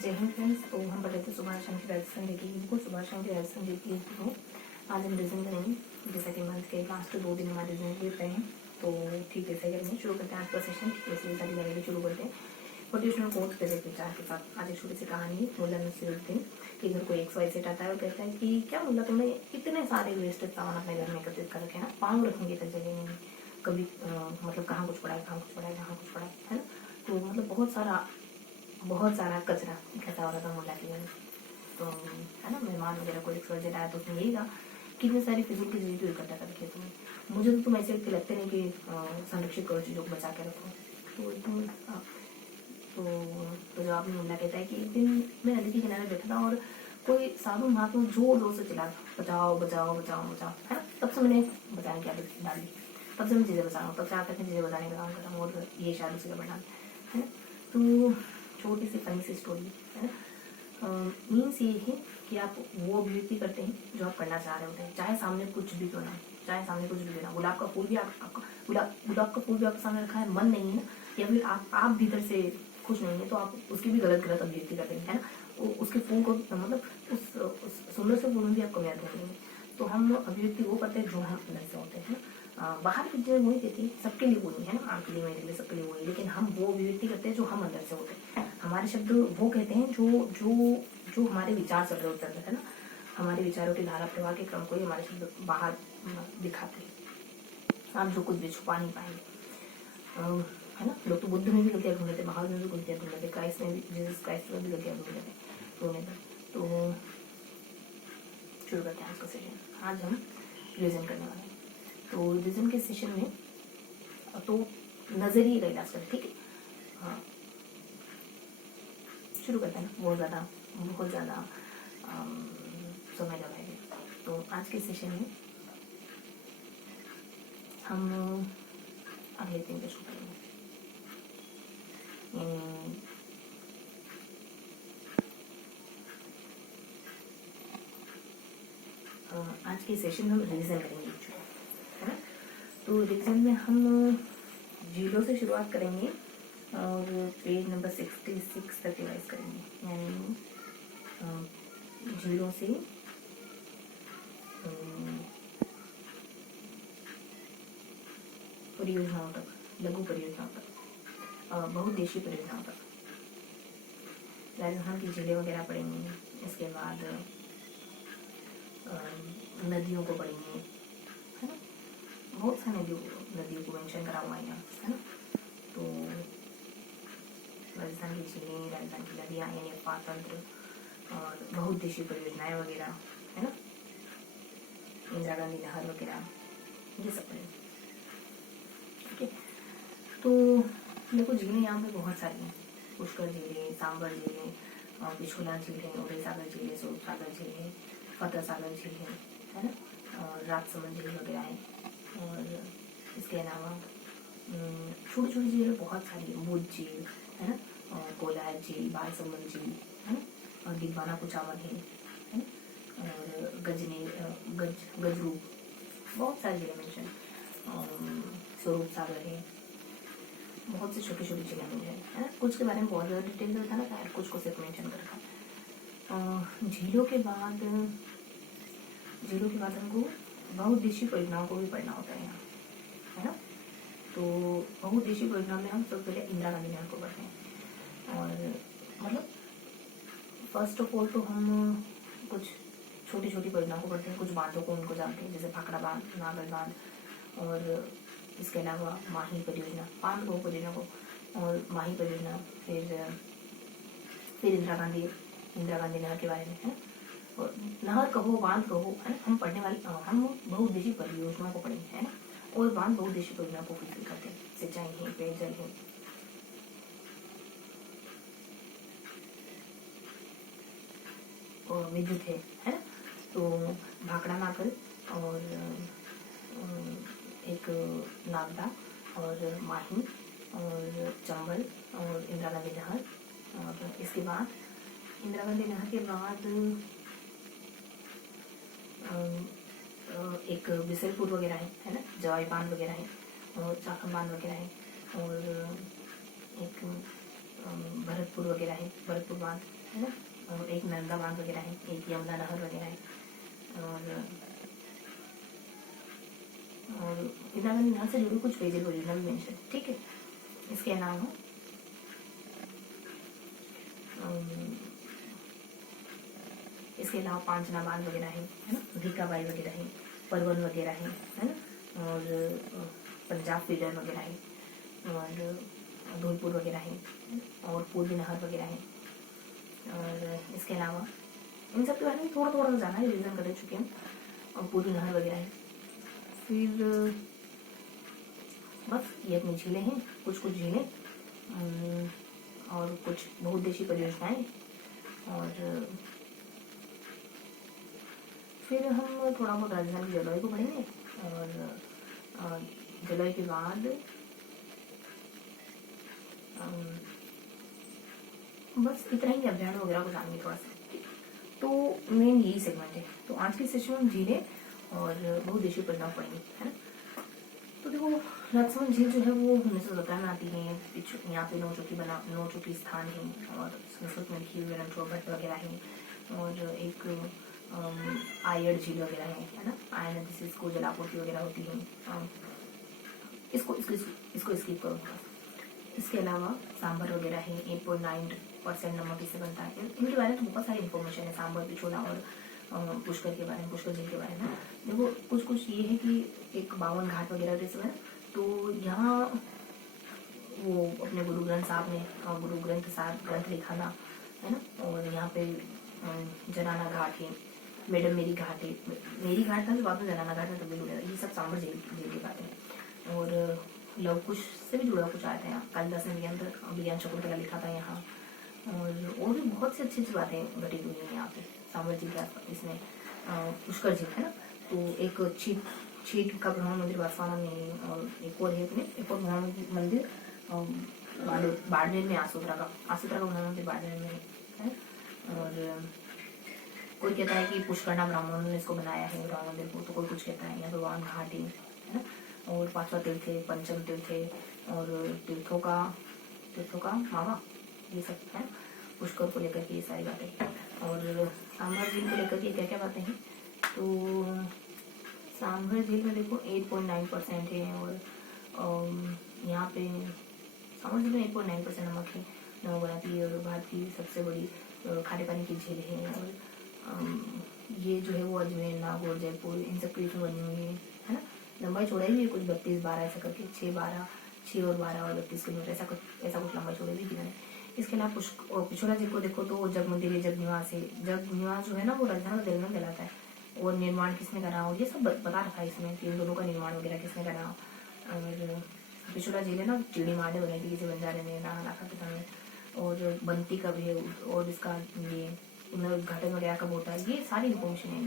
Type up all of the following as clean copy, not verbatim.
जय हिंद फ्रेंड्स। तो हम पढ़ रहे थे सुभाष चंद्र की राजस्थान जी को। सुभाष चंद्र की राजस्थान जी की को आज हम रिविजन करेंगे। जैसा कि मंथ के लास्ट 2 दिन हमारे रिविजन हुए रहे हैं, तो ठीक ऐसे करेंगे। शुरू करते हैं आज का सेशन। ठीक वैसे सारी लड़ाई शुरू करते हैं। मोटिवेशनल कोट प्रेजेंट विचार के साथ आज एक छोटी सी कहानी। मुल्ला नसीरुद्दीन के घर को एक सवाई सेठ आता है और कहता है कि क्या मुल्ला, तुमने इतने सारे वेस्टेज सामान अपने घर में एकत्रित कर रखे हैं ना, पाँव रखेंगे तक जगह नहीं, कभी मतलब कहाँ कुछ पड़ा है, कहाँ कुछ पड़ा है, कहाँ कुछ पड़ा है ना। तो मतलब बहुत सारा कचरा इकट्ठा हो रहा था मुल्ला के घर। तो है ना, मेहमान वगैरह को एक बजट आया तो उसने यही कहा कितनी सारी फिजूल की चीज़ें इकट्ठा कर रखी है तुमने, मुझे तो तुम ऐसे लगते नहीं कि संरक्षित करो, चीज़ों को बचा के रखो। तो एकदम तो जवाब में मुल्ला कहता है कि एक दिन मैं नदी के किनारे बैठा था और कोई साधु महात्मा जोर जोर से चिल्ला बचाओ बचाओ बचाओ बचाओ, है ना। तब से मैंने बचाने की आदत डाल दी, तब से मैं चीज़ें बचा रहा हूँ, तब से आज तक मैं चीज़ें बचाने का काम कर रहा हूँ और ये शायद उसी का परिणाम है ना। तो छोटी सी फनी सी स्टोरी है ना। मीन्स ये है कि आप वो अभिव्यक्ति करते हैं जो आप करना चाह रहे होते हैं, चाहे सामने कुछ भी क्यों ना है, चाहे सामने कुछ भी क्यों ना। गुलाब का फूल भी आपका गुलाब का फूल भी आपके सामने रखा है, मन नहीं है ना, या फिर आप भीतर से खुश नहीं है, तो आप उसकी भी गलत अभिव्यक्ति करते हैं, है ना। उसके फूल को मतलब उस सुंदर से फूल में भी आपको व्यर्थ नहीं है। तो हम अभिव्यक्ति वो करते हैं जो हम अंदर से होते हैं ना। बाहर की चीजें वही कहती है, सबके लिए वही है ना, आपके लिए, मेरे लिए, सबके लिए वही, लेकिन हम वो अभिव्यक्ति करते हैं जो हम अंदर से होते हैं। हमारे शब्द वो कहते हैं जो जो जो हमारे विचार चल रहे होते हैं, है ना। हमारे विचारों की धारा प्रवाह के क्रम को ही हमारे शब्द बाहर दिखाते हैं। आप जो कुछ भी छुपा नहीं पाएंगे, है ना। लोग तो बुद्ध में भी गलतियां ढूंढते थे, महावीर में भी गलतियां ढूंढते थे, क्राइस्ट में भी, जीसस क्राइस्ट में भी गलतियां ढूंढते थे रोने पर। तो शुरू करते हैं आज का सेशन। आज हम रिविजन करने वाले हैं। तो रिविजन के सेशन में तो नजरिए का इलाज करें, ठीक है। हाँ, शुरू करते हैं। बहुत ज़्यादा समय लगाएंगे। तो आज के सेशन में हम अगले दिन पे शुरू करेंगे। आज के सेशन में हम रिविजन करेंगे, है ना। तो रिविजन में हम जीरो से शुरुआत करेंगे और पेज नंबर 66 तक रिवाइज करेंगे, यानी जीरो से परियोजनाओं तक, लघु परियोजनाओं तक, बहुउद्देशीय परियोजनाओं तक। राजस्थान की झीलें वगैरह पढ़ेंगे। इसके बाद नदियों को पढ़ेंगे, है ना। बहुत सारी नदियों को मेंशन करा हुआ है यहाँ, है ना। तो राजस्थान की झीलें, राजस्थान की नदियाँ, यानी पातंत्र और बहुउद्देशीय परियोजनाएं वगैरह, है ना। इंदिरा गांधी नहर वगैरह, ये सब पढ़ेंगे, ठीक है। तो देखो, झीलें यहाँ पे बहुत सारी हैं। पुष्कर झीलें, सांबर झीलें, पिछोला झील है, उदय सागर झील है, स्वरूप सागर झील है, फतेह सागर झील है ना, और राजसमंद झील वगैरह है। और इसके अलावा छोटी छोटी झीलें बहुत सारी है। बुद्ध झील है ना, और कोलायत झील, बालसमंद झील है ना, और दिग्वाना कुचामन है ना, और गजरूप, बहुत सारी झीलें मेंशन, स्वरूप सागर है, बहुत सी छोटी छोटी झीलें मिल जाए, है ना। कुछ के बारे में बहुत ज़्यादा डिटेल में बताना था, कुछ को सिर्फ मेंशन कर रखा। झीलों के बाद हमको बहुउद्देशीय परियोजनाओं को भी पढ़ना होता है यहाँ, है ना। तो बहुउद्देशीय परियोजना में हम सबसे पहले इंदिरा गांधी नहर को पढ़ते हैं। और मतलब फर्स्ट ऑफ ऑल तो हम कुछ छोटी छोटी परियोजनाओं को पढ़ते हैं, कुछ बांधों को उनको जानते हैं, जैसे भाखड़ा बांध, नागल बांध, और इसके अलावा माही परियोजना, बांध बहु परियोजना को, और माही परियोजना, फिर इंदिरा गांधी नहर के बारे में, है। और नहर कहो, बांध कहो, है ना, हम पढ़ने वाले हम बहुउद्देशीय परियोजना को पढ़ेंगे, है ना। और बांध बहुउद्देशीय परियोजना को फुलफिल करते हैं, सिंचाई है, पेयजल है, और विद्युत है ना। तो भाखड़ा नागल और एक नागदा और माही और चंबल और इंदिरा गांधी नहर। और इसके बाद इंदिरा गांधी नहर के बाद एक बिसलपुर वगैरह है ना, जवाई बांध वगैरह है, और चाकम बांध वगैरह है, और एक भरतपुर वगैरह है, भरतपुर बांध, है है ना, और एक नर्मदा बांध वगैरह है, एक यमुना नहर वगैरह है, और इंदिरा नहर से जुड़ी कुछ पेजेस ओरिजिनल मेंशन, ठीक है। इसके अलावा इसके अलावा पांचना बांध वगैरह है ना, भीकाबाई वगैरह है, परवन वगैरह है ना, और पंजाब फीडर वगैरह है, और धौलपुर वगैरह है, और पूर्वी नहर वगैरह है। और इसके अलावा इन सब के बारे में थोड़ा थोड़ा जाना है, रिविजन कर चुके हैं, और पूर्वी नहर वगैरह है। फिर बस ये अपनी झीलें हैं, कुछ कुछ झीलें और कुछ बहुउद्देशीय परियोजनाएं, और फिर हम थोड़ा बहुत राजस्थान की जलवायु को पढ़ेंगे, और जलवायु के बाद बस इतना ही अभ्यारण वगैरह को जानेंगे थोड़ा सा। तो मेन यही सेगमेंट है। तो आज के सेशन में झीलें और बहुउद्देशीय परियोजनाएं पढ़ेंगे, है ना। तो देखो, राजसमंद झील जो है वो 1917 में आती है। यहाँ पे 9 चौकी स्थान है, और संस्कृत में लिखी हुई भट्ट वगैरह है, और एक आयड़ झील वगैरह है ना, आयन नदी से इसको जलापूर्ति वगैरह होती है। इसको स्किप करो। इसके अलावा सांभर वगैरह है, 8.9% नमक इससे बनता है। इनके बारे में बहुत सारी इन्फॉर्मेशन है, सांभर, पिछोला और पुष्कर के बारे में, पुष्कर झील के बारे में। देखो, कुछ ये है कि एक 52 घाट वगैरह जैसे है। तो यहाँ वो अपने गुरु ग्रंथ साहब ने गुरु ग्रंथ साहब ग्रंथ लिखा था, है ना। और यहाँ पे जनाना घाट है, मैडम मेरी घाट है, मेरी घाट था तो बाद में जनाना घाट में तब्दील हो गया। ये सब सांभर झील की बातें हैं। और लव कुश से भी जुड़ा कुछ आया था यहाँ, कालिदास ने अभियान शकुंतला लिखा था यहाँ, और भी बहुत सी अच्छी बातें घटी हुई हैं यहाँ पे सांभर झील के आसपास। इसमें पुष्कर झील है ना, तो एक छीट का भ्रमण मंदिर बांसवाड़ा में, और एक और है अपने एक और भ्रमण मंदिर बाड़मेर में, आसोतरा का भ्रमण मंदिर बाड़मेर में है। और कोई कहता है कि पुष्करना ब्राह्मणों ने इसको बनाया है भ्रमण मंदिर को, तो कोई कुछ कहता है यहाँ पे वान घाट है ना। और 5वां तीर्थ है, पंचम तीर्थ है, और तीर्थों का मावा, ये सब है पुष्कर को लेकर के ये सारी बातें। और सांभर झील को लेकर के क्या क्या बातें हैं, तो सांभर झील में देखो 8.9% है, और यहाँ पे सांभर झील में 8.9% नमक है, नमक बनाती है, और भारत की सबसे बड़ी खारे पानी की झील है। और ये जो है वो अजमेर, नागौर, जयपुर इन सब के बीच में बनी हुई है ना। लंबाई चौड़ाई भी है कुछ 32-12 ऐसा करके, 6 और 12 और 32 किलोमीटर ऐसा कुछ लंबाई चौड़ाई भी दी है। इसके अलावा पिछोला झील को देखो तो जग मंदिर है, जग निवास है। जग निवास जो है ना वो राजधानी देहरादून कहलाता है। और निर्माण किसने करा, और ये सब बता रखा है इसमें कि इन दोनों का निर्माण वगैरह किसने करा। और पिछोला झील है ना, चिड़ी माडे बनाई थी किसी बंजारे ने नाका के समय, और बनती कब है, और इसका ये पुनर्उद्घाटन वगैरह कब होता है, ये सारी इन्फॉर्मेशन है।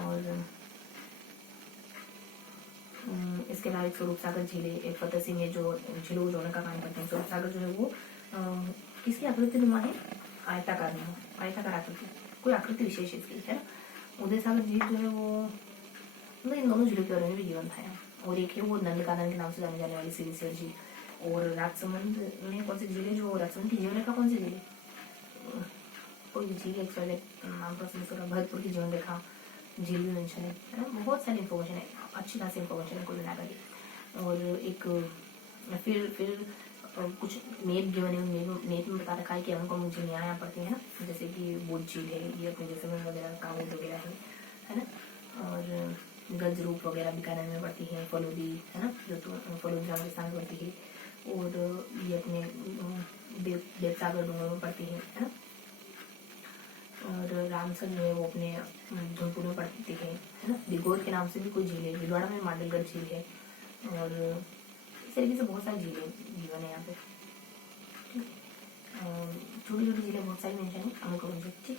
और इसके अलावा एक स्वरूप सागर झील है, एक फतेह सिंह है जो झीलों को जोड़ने का काम करते हैं। स्वरूप सागर जो है वो किसकी आकृति नुमा है, आयताकार आकृति, कोई आकृति विशेष है इसकी, है ना। उदय सागर झील जो है वो मतलब इन दोनों झीलों के बारे में भी जीवन था। और एक है वो नंदकानन के नाम से जाने जाने वाली सिरिसियर झील। और राजसमंद में कौन सी झील है, जो राजसमंद की जीवन रेखा कौन सी झील है, कोई झील एक्चुअली नाम पर भरतपुर की जीवन रेखा झील भी मेंशन है ना। बहुत सारी इन्फॉर्मेशन है, अच्छी खासी इन्फॉर्मेशन है कुल मिलाकर के। और एक फिर कुछ मैप गिवन है, मैप में बता रखा है कि हमको मुझे यहाँ पड़ती है ना, जैसे कि बोध झील है, ये अपने जैसलमेर वगैरह कांगड़ वगैरह है ना। और गज रूप वगैरह बीकानेर में पड़ती है, फलोदी है ना, जो तो फलोदी राजस्थान में पड़ती है। और ये अपने देवसागर डूंगर में पड़ती है ना। और रामसर जो है वो अपने धौलपुर में पड़ती है ना। दिगोर के नाम से भी कोई झील है, भिलवाड़ा में मांडलगढ़ झील है। और इस तरीके से बहुत सारी झीलें जीवन है यहाँ पे, छोटी छोटी झीलें बहुत सारी मेंशन है हमें कौन से, ठीक।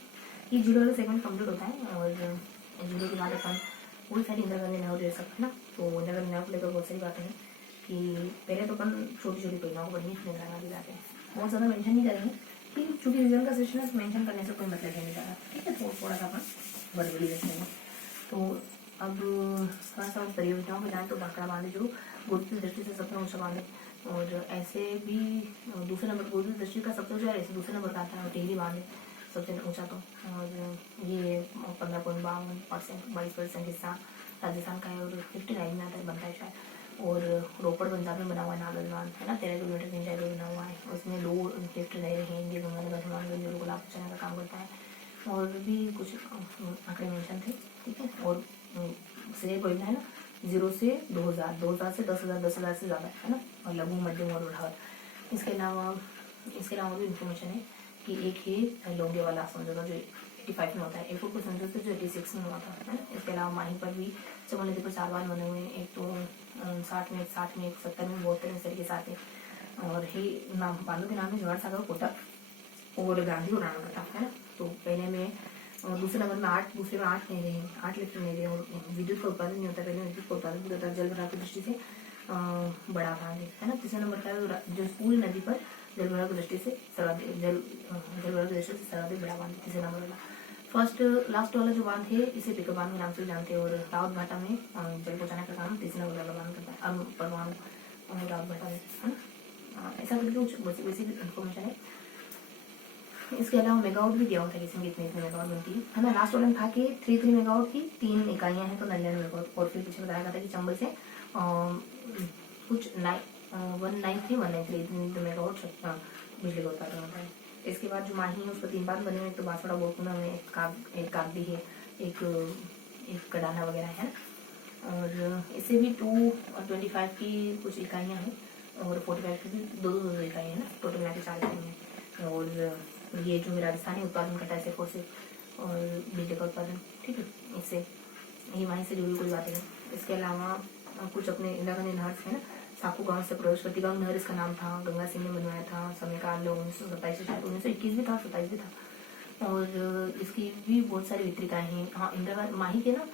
ये झीलों वाला सेगमेंट कंप्लीट होता है। और झीलों के बाद अपन बहुत सारी इंदिरा गांधी नहर ले सकते हैं ना। तो इंदिरा गांधी नहर को लेकर बहुत सारी बातें हैं कि पहले तो अपन छोटी छोटी परियोजनाओं को पढ़नी, इंदिरा गांधी बातें बहुत ज़्यादा मेंशन नहीं करेंगे, ठीक है, चूँकि रिजल्ट का सेशन है, मेंशन करने से कोई मतलब नहीं जाता, ठीक है। तो थोड़ा सा अपन बड़ी रखेंगे। तो अब थोड़ा सा परियोजनाओं में जाए तो भाखड़ा बांध जो गुरुत्व दृष्टि से सबसे ऊंचा बांध है, और ऐसे भी दूसरे नंबर गोदी डिस्ट्रिक्ट का सबसे ऊंचा ऐसे दूसरे नंबर का आता है टिहरी बांध है सबसे ऊंचा। तो और ये 15.52% 22% हिस्सा राजस्थान का है और 59 में आता है बनता है शायद। और रोपड़ पंजाब में बना हुआ है नागल बांध है ना, 13 किलोमीटर की ऊंचाई पर बना हुआ है। उसमें 2 लिफ्ट रहे हैं, इंडिया गंगानगर हिमालय जोड़ों को लाभ पहुँचाने का काम करता है। और भी कुछ आंकड़े मेंशन थे, ठीक है। और श्रेय परियोजना है ना 0 से 2000, 2000 से 10,000, 10,000 से ज़्यादा है ना, और लघु मध्यम और बृहद। इसके अलावा भी इन्फॉर्मेशन है कि एक ही लोंगेवाला समझौता जो 85 में होता है, एक और समझौता जो 86 में हुआ था, है ना। इसके अलावा माही पर भी चमन नदी पर 4 बांध बने हुए हैं, एक तो 60 में, 70 में, 72 में, इस तरीके से आते हैं। और ही नाम बांधों के नाम है जवाहर सागर, कोटक और गांधी और राणा प्रताप, है ना। तो पहले में दूसरे नंबर में 8, दूसरे में 8 नहरें हैं, 8 लिफ्ट नहरें। और विद्युत का उत्पादन नहीं होता, पहले विद्युत का उत्पादन भी होता है, जल भराव की दृष्टि से बड़ा बांध है ना। तीसरे नंबर का जो पूरी नदी पर जल भराव की दृष्टि से सर्वाधिक बड़ा बांध है, तीसरे नंबर वाला। फर्स्ट लास्ट वाला जो बांध है इसे पिकअप बांध के नाम से जानते हैं। और रावत भाटा में जल पहुंचाने का काम तीसरे नंबर वाला बांध करता है, परमाणु रावत भाटा में, है ना। ऐसा करके कुछ बेसिक इन्फॉर्मेशन है। इसके अलावा मेगावाट भी दिया होता है किसी में कितने मेगावाट बनती है ना। लास्ट वाला में था कि 33 मेगावाट की 3 इकाइयां हैं, तो 99 मेगावाट। और फिर पीछे बताया गया था कि चंबल से कुछ 193 मेगावाट बिजली का उत्पादन होता है। इसके बाद जो माही है उस पर 3 बांध बने हुए, तो बांसवाड़ा बोरकुना में एक कागदी है, एक कडाना वगैरह है। और इससे भी 225 की कुछ इकाइयाँ हैं और 45 की भी 2 इकाइयाँ हैं ना, टोटल मिला के 4 इकाइयाँ। और ये जो राजस्थान है उत्पादन करता है सिर्फ और सिर्फ और बिजली का उत्पादन, ठीक है। इससे ये वहीं से जुड़ी कोई बातें हैं। इसके अलावा कुछ अपने इंदिरा गांधी नहर है ना, साकू गांव से प्रवेश करती गांव नहर इसका नाम था, गंगा सिंह ने बनवाया था, समय काल 1927 से शायद 1921 भी था, 27 भी था। और इसकी भी बहुत सारी वितरिकाएं हैं। हाँ, इंदिरा माही के ना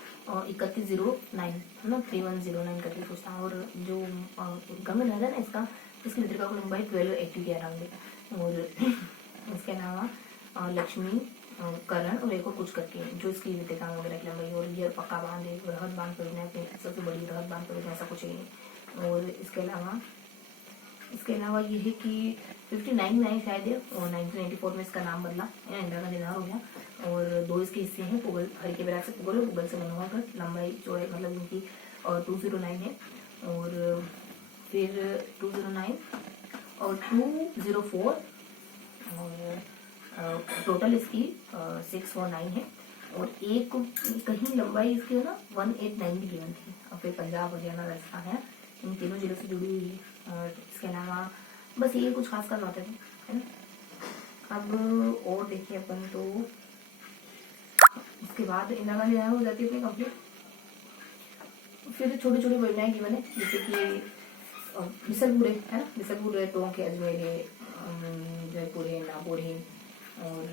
3109 है ना, 3109 करके कुछ था। और जो गंगा नहर है ना इसकी वितरिका को लंबाई 1280 के अराउंड है। और इसके अलावा लक्ष्मी करण और एक और कुछ करके जो इसकी वितरिका वगैरह की लंबाई। और ये पक्का बांध है, बृहद बांध परियोजना सबसे बड़ी बृहद बांध परियोजना, ऐसा कुछ है। और इसके अलावा ये है कि 59 में आई शायद है, और 1994 में इसका नाम बदला, इंदिरा गांधी नहर हो गया। और 2 इसके हिस्से हैं, पुगल हरिके बैराग से पुगल से मनोहर कर, लंबाई चौड़ाई मतलब इनकी 209 है। और फिर 209 और 204 और टोटल इसकी 649 है। और एक कहीं लंबाई इसकी है ना 1890 की गिवन थी। और फिर पंजाब हरियाणा राजस्थान है, इन तीनों जिलों से जुड़ी हुई है। और इसके अलावा बस ये कुछ खास बातें थी, है ना। अब और देखिए अपन तो इसके बाद इंदिरा गांधी नहर हो जाती है अपनी कंप्लीट। फिर छोटी छोटी परियोजनाएं गिवन है, जैसे कि बिसलपुर है ना, बिसलपुर है, टोंक है, अजमेर है, जयपुर है, नागौर है। और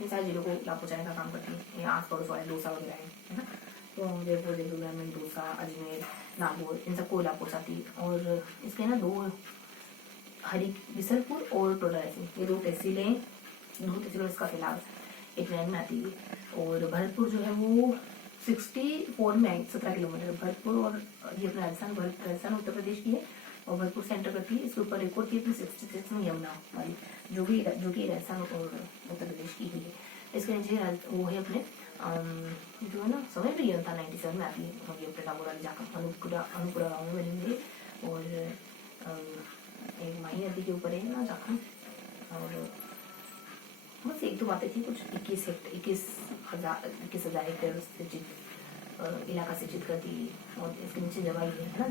इन सारे जिलों को लाभ पहुँचाने का काम करती है। यहाँ आस पड़ोस वाले दौसा वगैरह है ना, तो जयपुर, में दौसा, अजमेर, नागौर, इन सबको लाभ पहुँचाती है। और इसके ना 2 बिसलपुर और टोडा ऐसी ये 2 तहसीलें, 2 तहसीलों इसका फैलाव 89 में आती है। और भरतपुर जो है वो 64 में आई, 17 किलोमीटर भरतपुर। और ये अपना राजस्थान उत्तर प्रदेश की है, और भरतपुर से एंटर करती है। इसके ऊपर एक और थी अपनी 66 में यमुना वाली, जो कि राजस्थान और उत्तर प्रदेश की ही है। इसके नीचे वो है अपने जो है ना समय भी था 97 में आती है, ये अपने डामोरा जाकर अनुपुरा गाँव में बनी हुई है। और एक माही नदी के ऊपर है ना जाखम। और बस 1-2 बातें थी, कुछ 21,000 हेक्टेयर इलाका सिंचित करती है। और इसके नीचे जवाई है ना,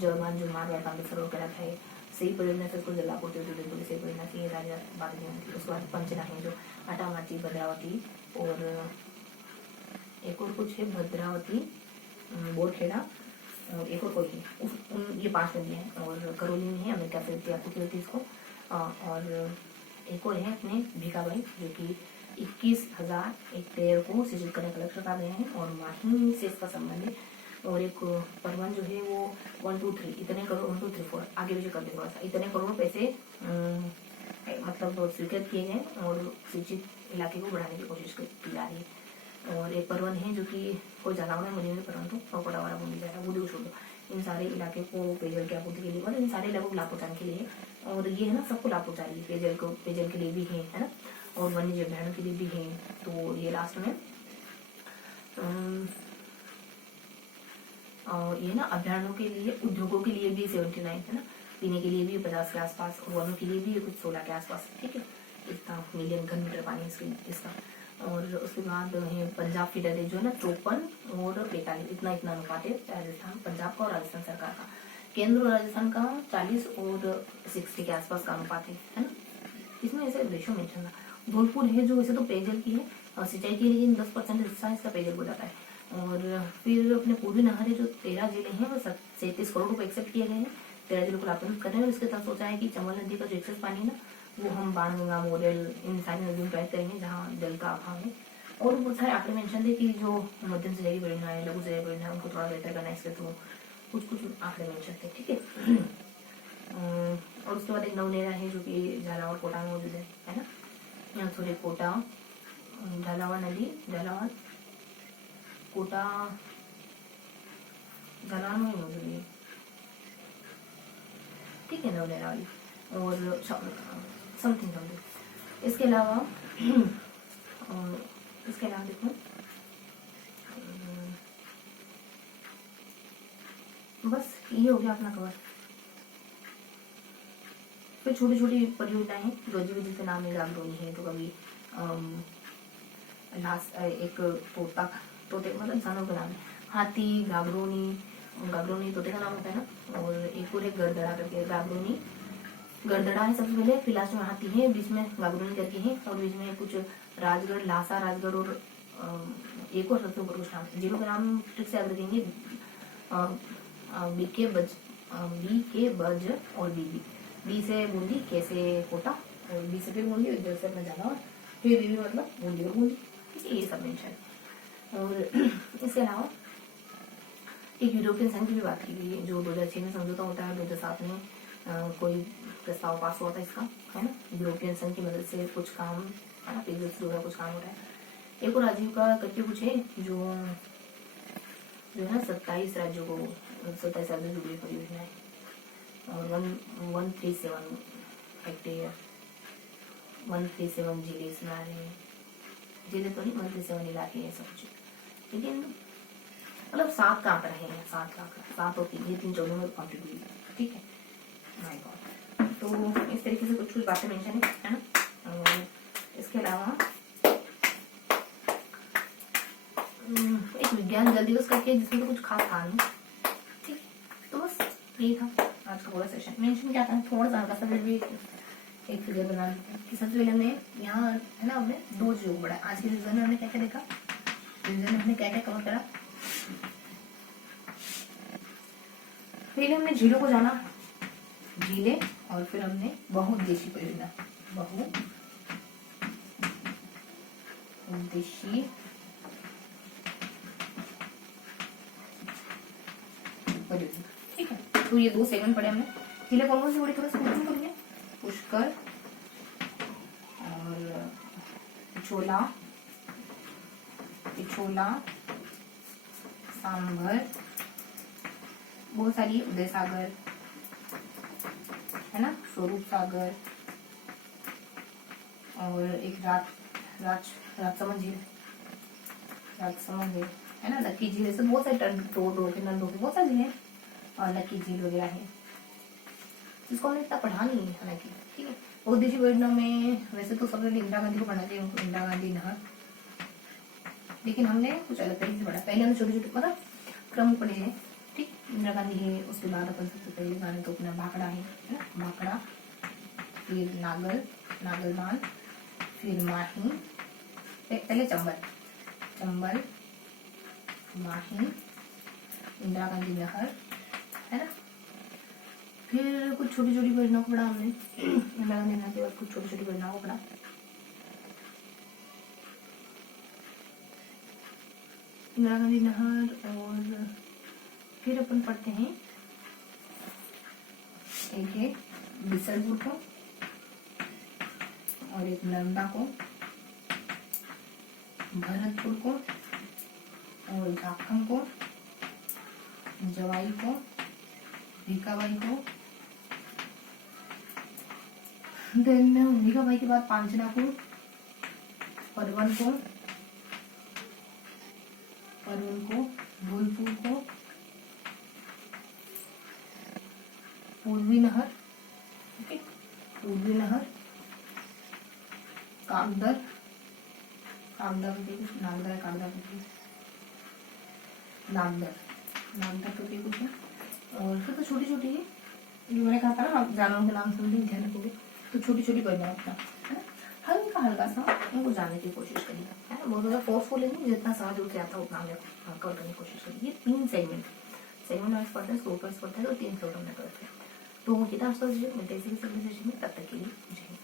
जवान जो मारवाड़ का सरोवर करा है, सही परियोजना से उसको जलापूर्ति होती है, सही परियोजना की राजा बात नहीं होती। उसके बाद पंचनाही जो आटामाची, भद्रावती और एक और कुछ है, भद्रावती, बोरखेड़ा और एक और कोई है, ये 5 नदियाँ हैं। और करौली में है, अमेरिका से आपूर्ति होती है इसको। और एक और है अपने भीखाबाई, जो कि 21,000 हेक्टेयर को सिंचित करने का लक्ष्य रखा गया है। और माही से इसका संबंध है। और एक परवन जो है वो 1, 2, 3 इतने करोड़, 1, 2, 3, 4 आगे पीछे कर दे थोड़ा सा, इतने करोड़ पैसे मतलब स्वीकृत किए गए और सिंचित इलाके को बढ़ाने की कोशिश की जा रही है। और एक परवन है जो कि कोई जलाव में बनी हुई, परंतु पड़ावाड़ा बोली जाएगा, वो भी छोड़ दो। इन सारे इलाके को पेयजल की आपूर्ति के लिए और इन सारे इलाकों को लाभ पहुँचाने के लिए और ये है ना सबको लाभ पहुंचा रही है, पेयजल के लिए भी है ना, और वन्य जीव अभ्यारण्यों के लिए भी है। तो ये लास्ट में ये ना अभ्यारण्यों के लिए, उद्योगों के लिए भी 79 है ना, पीने के लिए भी 50 के आसपास, और वनों के लिए भी कुछ 16 के आसपास, ठीक है। इतना मिलियन घन मीटर पानी इसका। और उसके बाद है पंजाब फेडरल जो है ना 54 और 45, इतना अनुपात है राजस्थान, पंजाब का और राजस्थान सरकार का। केंद्र और राजस्थान का 40 और 60 के आसपास का अनुपात है ना। इसमें ऐसे रेशो मेंशन था। धौलपुर है जो वैसे तो पेयजल की है और सिंचाई की है, लेकिन 10% हिस्सा इसका पेयजल हो जाता है। और फिर अपने पूर्वी नहर जो 13 जिले हैं वो 37 करोड़ रुपए एक्सेप्ट किए गए हैं, 13 जिलों को लाभान्वित कर रहे हैं। और इसके तहत सोचा है कि चंबल नदी का जो एक्सेस पानी है ना, वो हम बाणगंगा, मोरेल, इन सारी नदियों में प्रयोग करेंगे जहाँ जल का अभाव है। और बहुत सारे आंकड़े मेंशन थे कि जो मध्यम सिंचाई परियोजना है, लघु सिंचाई परियोजना है, उनको थोड़ा बेहतर करना है इसके थ्रू, कुछ आंकड़े मेंशन थे, ठीक है। और उसके बाद एक नवनेरा है जो कि झालावाड़ कोटा में मौजूद है ना, सॉरी कोटा, झालावाड़ नदी, झालावाड़ कोटा, झालावाड़ में मौजूद है, ठीक है, नवनेरा वाली। और समथिंग। इसके अलावा देखो बस ये हो गया अपना कवर। फिर छोटी छोटी परियोजनाएं हैं जो गतिविधि के नाम में गागरोनी है, तो कभी एक तोते मतलब इंसानों का नाम है, हाथी, गागरोनी तोते का नाम होता है ना। और एक और गरदड़ा करके, गागरोनी गरदड़ा है सबसे पहले, फिर लास्ट में हाथी है, बीच में गागरोनी करके है, और बीच में कुछ राजगढ़, लासा राजगढ़, और एक और सबसे ऊपर कुछ नाम, जिलों के नाम ठीक से याद रखेंगे, बी के बज और बी से बूंदी, के से कोटा, और बी से फिर बूंदी, इधर से अपना जाना, फिर बी मतलब बूंदी और बूंदी, ठीक है, ये सब मेंशन। और इसके अलावा एक यूरोपियन संघ की भी बात की गई है, जो 2006 में समझौता होता है, 2007 में कोई प्रस्ताव पास हुआ था इसका, है ना। यूरोपियन संघ की मदद से कुछ काम है ना, कुछ काम हो रहा है। एक और आजीविका करके कुछ है जो है ना 27 राज्यों से जुड़ी परियोजना है, और 137 हेक्टेयर, 137 जिले इसमें आ रहे हैं, जिले तो नहीं, 137 इलाके हैं सब कुछ, लेकिन मतलब 7 का आंकड़ा है, 7 और 3, ये 3 चौदह में कॉन्ट्रीब्यूट, ठीक है। तो इस तरीके से कुछ बातें मेंशन है ना। और इसके अलावा एक विज्ञान जल दिवस करके, जिसमें तो कुछ खास था नहीं, ठीक। तो बस यही था आज का पूरा सेशन। मेंशन क्या था, थोड़ा सा हल्का सा भी एक फिगर बना कि सबसे पहले हमने यहाँ है ना, हमने 2 चीजों को पढ़ा। आज के रिविजन में हमने क्या क्या देखा, रिविजन में हमने क्या क्या कवर करा। पहले हमने झीलों को जाना, झीलें, और फिर हमने बहुउद्देशीय परियोजना, बहुउद्देशीय परियोजना, ठीक है। तो ये 2 सेगमेंट पढ़े हमने। झीलें कौन सी बड़ी, थोड़ा सा करेंगे, पुष्कर और पिछोला, सांभर, बहुत सारी, उदय सागर है ना, स्वरूप सागर, और एक राजसमंद झील है ना, लक्की झील, ऐसे बहुत सारे नंदो के बहुत सारी झीलें, और लक्की झील वगैरह है, इसको हमने इतना पढ़ा नहीं है हालांकि, ठीक है। बहुउद्देशीय परियोजना में वैसे तो सबसे इंदिरा गांधी को पढ़ना चाहिए, उनको इंदिरा गांधी नहर, लेकिन हमने कुछ अलग तरीके से पढ़ा। पहले हमने छोटे छोटे मतलब क्रम पढ़े हैं, ठीक। इंदिरा गांधी है, उसके बाद अपन सबसे पहले गाने तो अपना भाखड़ा है ना, भाखड़ा, फिर नागलबान, फिर माही, पहले चंबल, माही, इंदिरा गांधी नहर है ना, फिर कुछ छोटी छोटी परियोजनाओं को पढ़ा हमने। इंदिरा गांधी नहर के बाद कुछ छोटी छोटी परियोजनाओं को पढ़ा, इंदिरा गांधी नहर, और फिर अपन पढ़ते हैं एक बिसलपुर को, और एक नर्मदा को, भरतपुर को, और झारखंड को, जवाई को, भीकाबाई को, देन भीखाबाई के बाद पांचनापुर, परवन को, धौलपुर को, पूर्वी नहर, ओके, पूर्वी नहर, कागदर, नागदर करके कुछ है। और फिर तो छोटी छोटी है, जो मैंने कहा था ना आप जानवरों के नाम सुन ध्यान रखोगे तो छोटी छोटी पढ़ना अपना, है ना। हल्का सा उनको जानने की कोशिश करिएगा, है ना। बहुत ज़्यादा फोर्सफुल नहीं, जितना समझ उठ आता है उतना हमने कवर करने की कोशिश करी। ये 3 सेगमेंट वाइज पढ़ते हैं, स्कोप वाइज पढ़ते हैं, तो 3 फ्लोर हमने करते हैं। तो किताब समझिए, मिलते हैं इसी के सेशन में। तब तक के लिए जय हिंद।